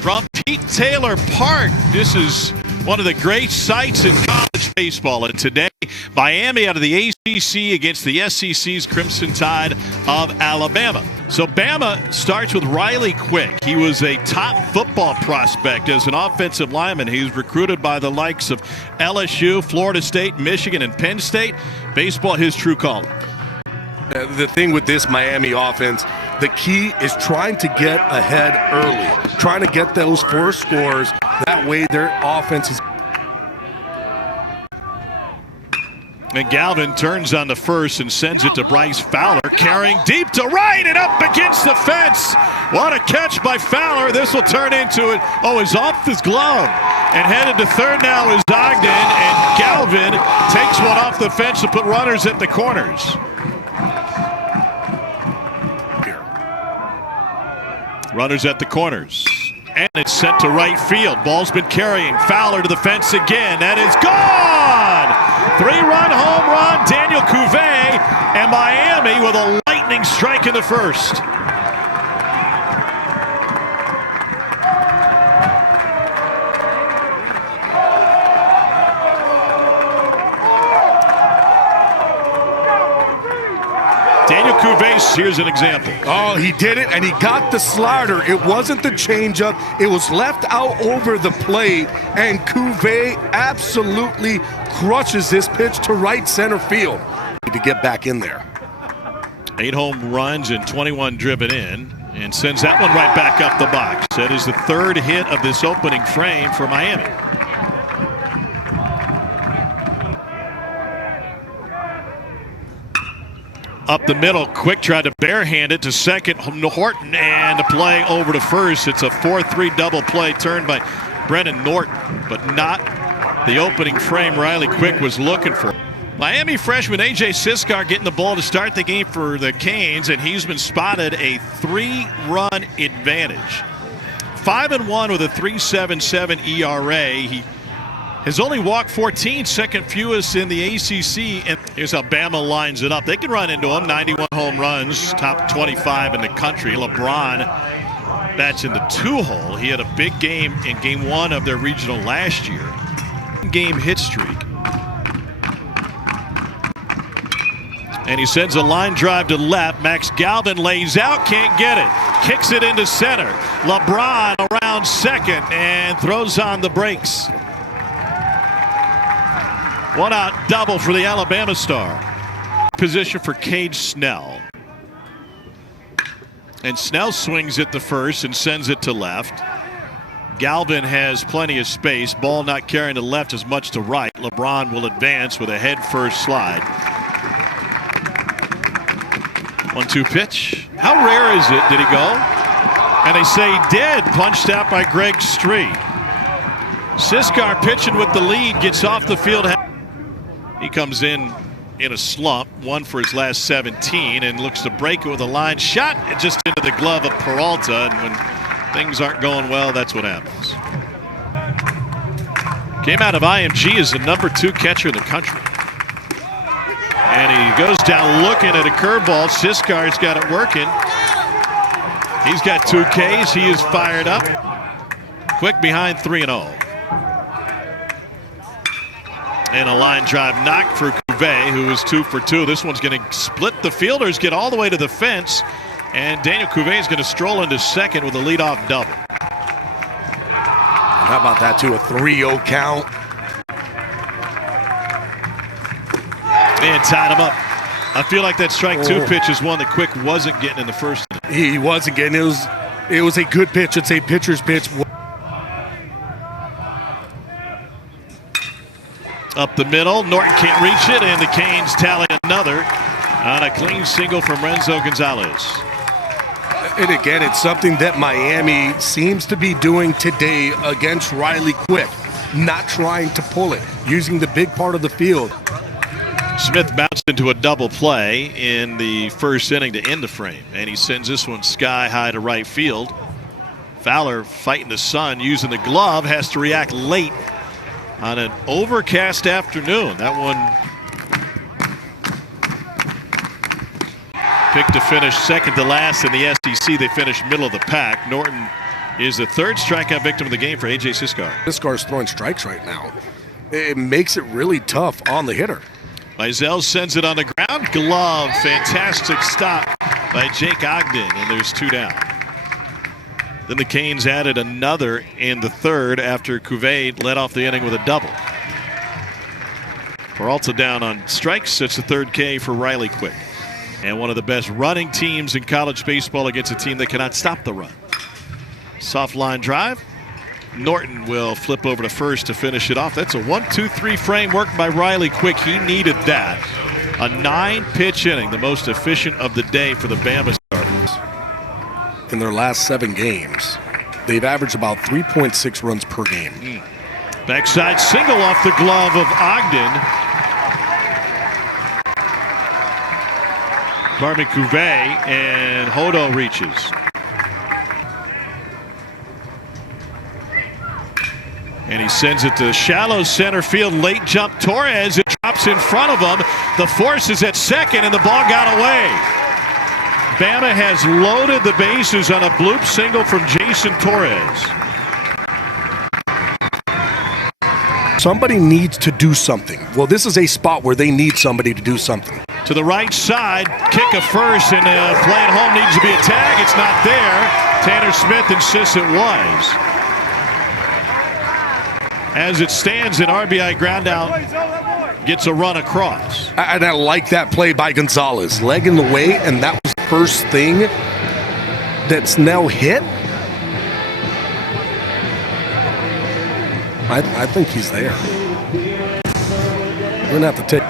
From Pete Taylor Park, this is one of the great sights in college baseball. And today, Miami out of the ACC against the SEC's Crimson Tide of Alabama. So Bama starts with Riley Quick. He was a top football prospect as an offensive lineman. He was recruited by the likes of LSU, Florida State, Michigan, and Penn State. Baseball, his true calling. The thing with this Miami offense, the key is trying to get ahead early, trying to get those first scores. That way their offense is. And Galvin turns on the first and sends it to Bryce Fowler, carrying deep to right and up against the fence. What a catch by Fowler. This will turn into it. Oh, it's off his glove. And headed to third now is Ogden, and Galvin takes one off the fence to put runners at the corners. Runners at the corners. And it's sent to right field. Ball's been carrying. Fowler to the fence again. That is gone! 3-run home run. Daniel Cuvée, and Miami with a lightning strike in the first. Daniel Cuvée, here's an example. Oh, he did it, and he got the slider. It wasn't the changeup. It was left out over the plate, and Cuvée absolutely crushes this pitch to right center field. To get back in there. 8 home runs and 21 driven in, and sends that one right back up the box. That is the third hit of this opening frame for Miami. Up the middle, Quick tried to barehand it to second, Horton, and a play over to first. It's a 4-3 double play turned by Brennan Norton, but not the opening frame Riley Quick was looking for. Miami freshman A.J. Siskar getting the ball to start the game for the Canes, and he's been spotted a 3-run advantage. 5-1 with a 3.77 ERA. He has only walked 14, second fewest in the ACC. And here's how Bama lines it up. They can run into him. 91 home runs, top 25 in the country. LeBron bats in the 2-hole. He had a big game in game 1 of their regional last year. Game hit streak. And he sends a line drive to left. Max Galvin lays out, can't get it. Kicks it into center. LeBron around second and throws on the brakes. One out double for the Alabama star. Position for Cade Snell. And Snell swings at the first and sends it to left. Galvin has plenty of space. Ball not carrying to left as much to right. LeBron will advance with a head first slide. 1-2 pitch. How rare is it? Did he go? And they say he did. Punched out by Greg Street. Siskar pitching with the lead. Gets off the field. He comes in a slump, 1 for his last 17, and looks to break it with a line shot just into the glove of Peralta. And when things aren't going well, that's what happens. Came out of IMG as the number 2 catcher in the country. And he goes down looking at a curveball. Siskar's got it working. He's got 2 Ks. He is fired up. Quick behind 3-0. And a line drive knocked for Cuvée, who is 2 for 2. This one's going to split the fielders, get all the way to the fence, and Daniel Cuvée is going to stroll into second with a leadoff double. How about that, too? A 3-0 count. And tied him up. I feel like that strike 2 pitch is one that Quick wasn't getting in the first inning. He wasn't getting it. It was a good pitch. It's a pitcher's pitch. Up the middle, Norton can't reach it, and the Canes tally another on a clean single from Renzo Gonzalez. And again, it's something that Miami seems to be doing today against Riley Quick. Not trying to pull it, using the big part of the field. Smith bounced into a double play in the first inning to end the frame, and he sends this one sky high to right field. Fowler fighting the sun, using the glove, has to react late on an overcast afternoon. That one picked to finish second to last in the SEC. They finished middle of the pack. Norton is the third strikeout victim of the game for A.J. Siskar. Siskar's throwing strikes right now. It makes it really tough on the hitter. Mizell sends it on the ground. Glove. Fantastic stop by Jake Ogden, and there's 2 down. Then the Canes added another in the third after Cuvée led off the inning with a double. Peralta down on strikes. It's the third K for Riley Quick. And one of the best running teams in college baseball against a team that cannot stop the run. Soft line drive. Norton will flip over to first to finish it off. That's a 1-2-3 frame worked by Riley Quick. He needed that. A 9-pitch inning, the most efficient of the day for the Bama starters. In their last 7 games, they've averaged about 3.6 runs per game. Backside single off the glove of Ogden. Carmen Cuvée, and Hodo reaches. And he sends it to shallow center field. Late jump Torres. It drops in front of him. The force is at second, and the ball got away. Bama has loaded the bases on a bloop single from Jason Torres. Somebody needs to do something. Well, this is a spot where they need somebody to do something. To the right side, kick a first, and play at home needs to be a tag. It's not there. Tanner Smith insists it was. As it stands, an RBI ground out gets a run across. And I like that play by Gonzalez. Leg in the way, and that was the first thing that's now hit. I think he's there. We're going to have to take.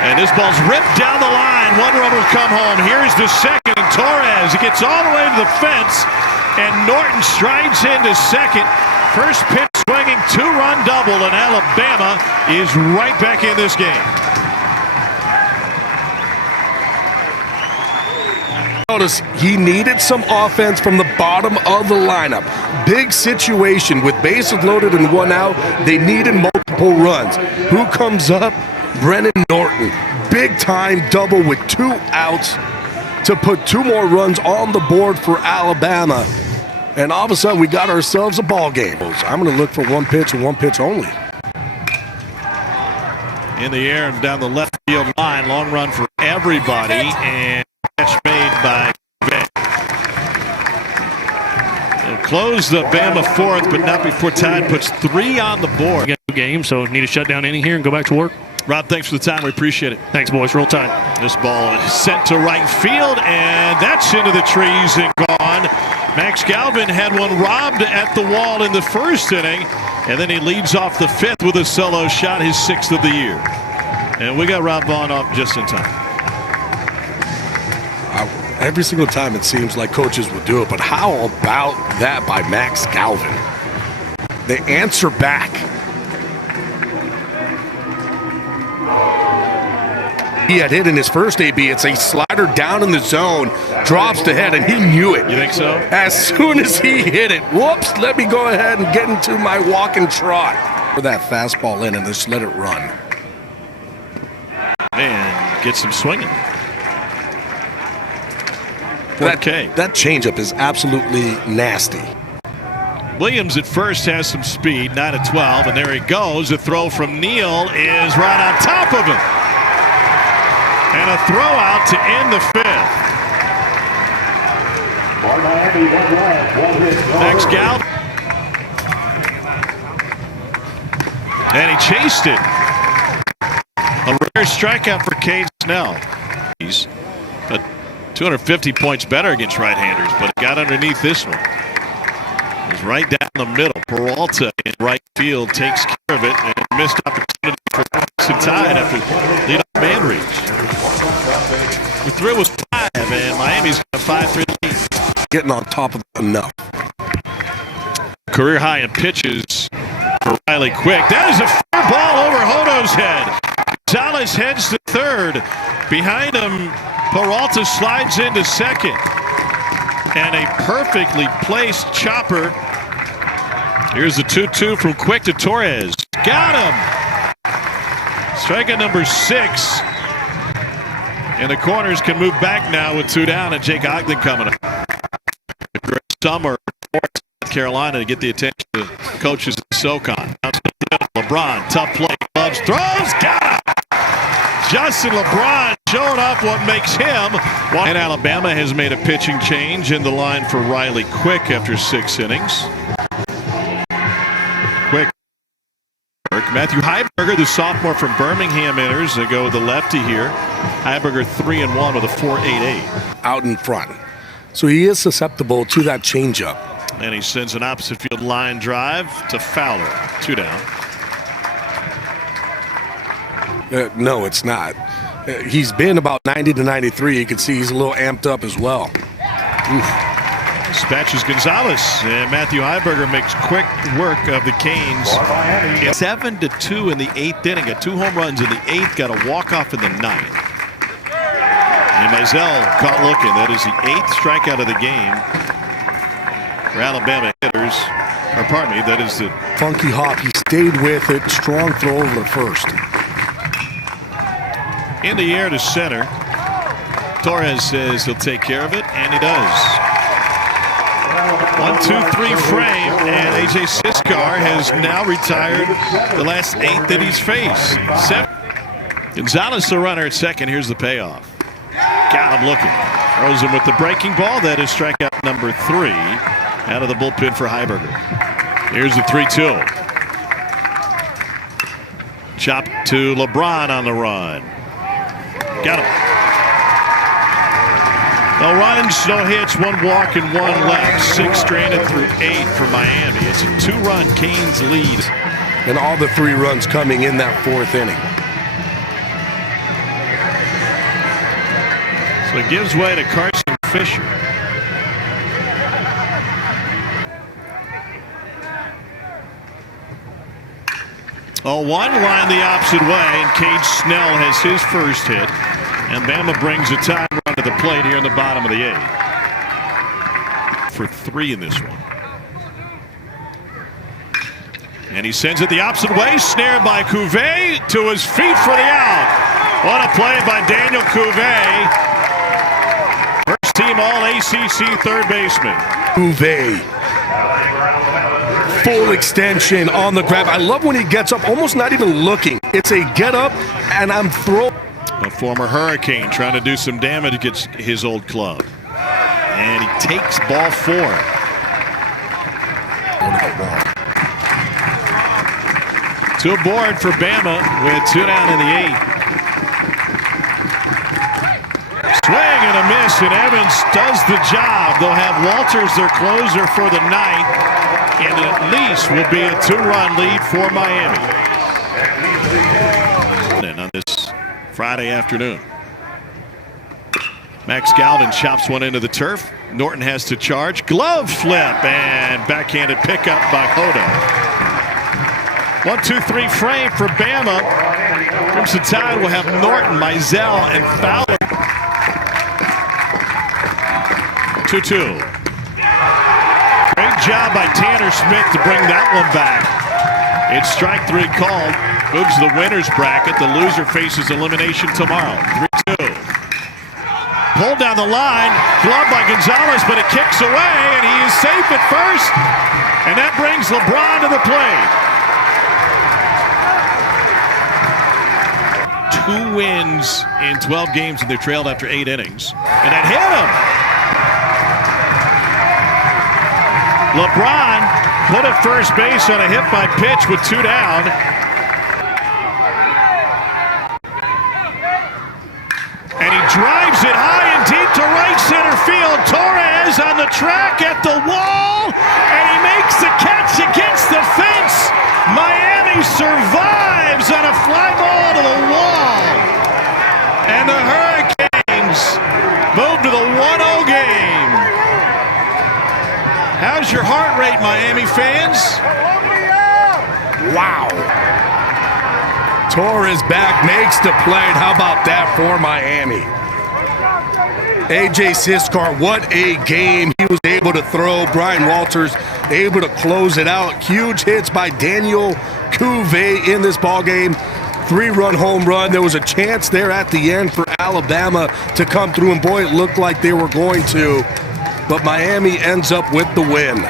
And this ball's ripped down the line. One run will come home. Here's the second. Torres. He gets all the way to the fence. And Norton strides into second. First pitch swinging, 2-run double, and Alabama is right back in this game. Notice he needed some offense from the bottom of the lineup. Big situation with bases loaded and 1 out. They needed multiple runs. Who comes up? Brennan Norton. Big time double with 2 outs to put 2 more runs on the board for Alabama. And all of a sudden, we got ourselves a ball game. I'm going to look for 1 pitch and 1 pitch only. In the air and down the left field line. Long run for everybody. And catch made by Cuvée. It'll close the Bama 4th, but not before Tide puts 3 on the board. We got a game, so need a shutdown inning here and go back to work. Rob, thanks for the time. We appreciate it. Thanks, boys. Roll Tide. This ball is sent to right field, and that's into the trees and gone. Max Galvin had one robbed at the wall in the first inning, and then he leads off the 5th with a solo shot, his 6th of the year. And we got Rob Vaughn off just in time. Every single time it seems like coaches will do it, but how about that by Max Galvin? They answer back. He had hit in his first AB. It's a slider down in the zone, drops the head, and he knew it. You think so? As soon as he hit it, whoops, let me go ahead and get into my walk and trot. For that fastball in and just let it run. And gets him swinging. That changeup is absolutely nasty. Williams at first has some speed, 9-12, and there he goes. The throw from Neal is right on top of him. And a throw out to end the 5th. Max Galvin. And he chased it. A rare strikeout for Cade Snell. He's 250 points better against right-handers, but it got underneath this one. It was right down the middle. Peralta in right field takes care of it, and missed opportunity for Tide after leadoff man reach. We're through with 5, and Miami's got a 5-3 lead. Getting on top of it enough. Career high in pitches for Riley Quick. That is a fair ball over Hodo's head. Gonzalez heads to third. Behind him, Peralta slides into second. And a perfectly placed chopper. Here's the 2-2 from Quick to Torres. Got him! Strikeout number 6. And the corners can move back now with 2 down, and Jake Ogden coming up. A great summer for South Carolina to get the attention of the coaches in SoCon. LeBron, tough play, gloves, throws, got it! Justin LeBron showing off what makes him. And Alabama has made a pitching change in the line for Riley Quick after 6 innings. Quick. Matthew Heiberger, the sophomore from Birmingham, enters. They go with the lefty here. Heiberger 3-1 with a 4.88. Out in front. So he is susceptible to that changeup. And he sends an opposite field line drive to Fowler. 2 down. No, it's not. He's been about 90 to 93. You can see he's a little amped up as well. Dispatches Gonzalez, and Matthew Heiberger makes quick work of the Canes. 7-2 in the 8th inning. Got 2 home runs in the 8th. Got a walk-off in the 9th. And Mizell caught looking. That is the 8th strikeout of the game for Alabama hitters. Or pardon me, that is the funky hop. He stayed with it. Strong throw over the first. In the air to center. Torres says he'll take care of it, and he does. 1-2-3 frame, and A.J. Siskar has now retired the last 8 that he's faced. 7. Gonzalez the runner at second. Here's the payoff. Got him looking. Throws him with the breaking ball. That is strikeout number 3 out of the bullpen for Heiberger. Here's the 3-2. Chop to LeBron on the run. Got him. No runs, no hits, 1 walk and 1 left. 6 stranded through 8 for Miami. It's a 2-run Canes lead. And all the 3 runs coming in that 4th inning. So it gives way to Carson Fisher. Oh, 1 line the opposite way, and Cade Snell has his first hit. And Bama brings a time run to the plate here in the bottom of the 8th. For 3 in this one. And he sends it the opposite way. Snared by Cuvée to his feet for the out. What a play by Daniel Cuvée. First team All-ACC third baseman. Cuvée. Full extension on the grab. I love when he gets up, almost not even looking. It's a get up, and I'm throwing. A former Hurricane trying to do some damage against his old club. And he takes ball 4. To aboard for Bama with 2 down in the 8th. Swing and a miss, and Evans does the job. They'll have Walters their closer for the 9th, and it at least will be a 2-run lead for Miami. And on this Friday afternoon. Max Galvin chops one into the turf. Norton has to charge. Glove flip and backhanded pickup by Hoda. 1-2-3 frame for Bama. Crimson Tide will have Norton, Mizell, and Fowler. 2-2. Great job by Tanner Smith to bring that one back. It's strike 3 called. Moves the winner's bracket. The loser faces elimination tomorrow. 3-2. Pulled down the line. Glove by Gonzalez, but it kicks away, and he is safe at first. And that brings LeBron to the plate. 2 wins in 12 games, and they've trailed after 8 innings. And that hit him. LeBron put at first base on a hit by pitch with 2 down. And he drives it high and deep to right center field. Torres on the track at the wall, and he makes the catch against the fence. Miami survives on a fly ball to the wall. And the Hurricanes move to the 1-0 game. How's your heart rate, Miami fans? Wow. Torres back, makes the play. How about that for Miami? A.J. Siskar, what a game he was able to throw. Brian Walters able to close it out. Huge hits by Daniel Cuvée in this ballgame. 3-run home run. There was a chance there at the end for Alabama to come through, and boy, it looked like they were going to. But Miami ends up with the win.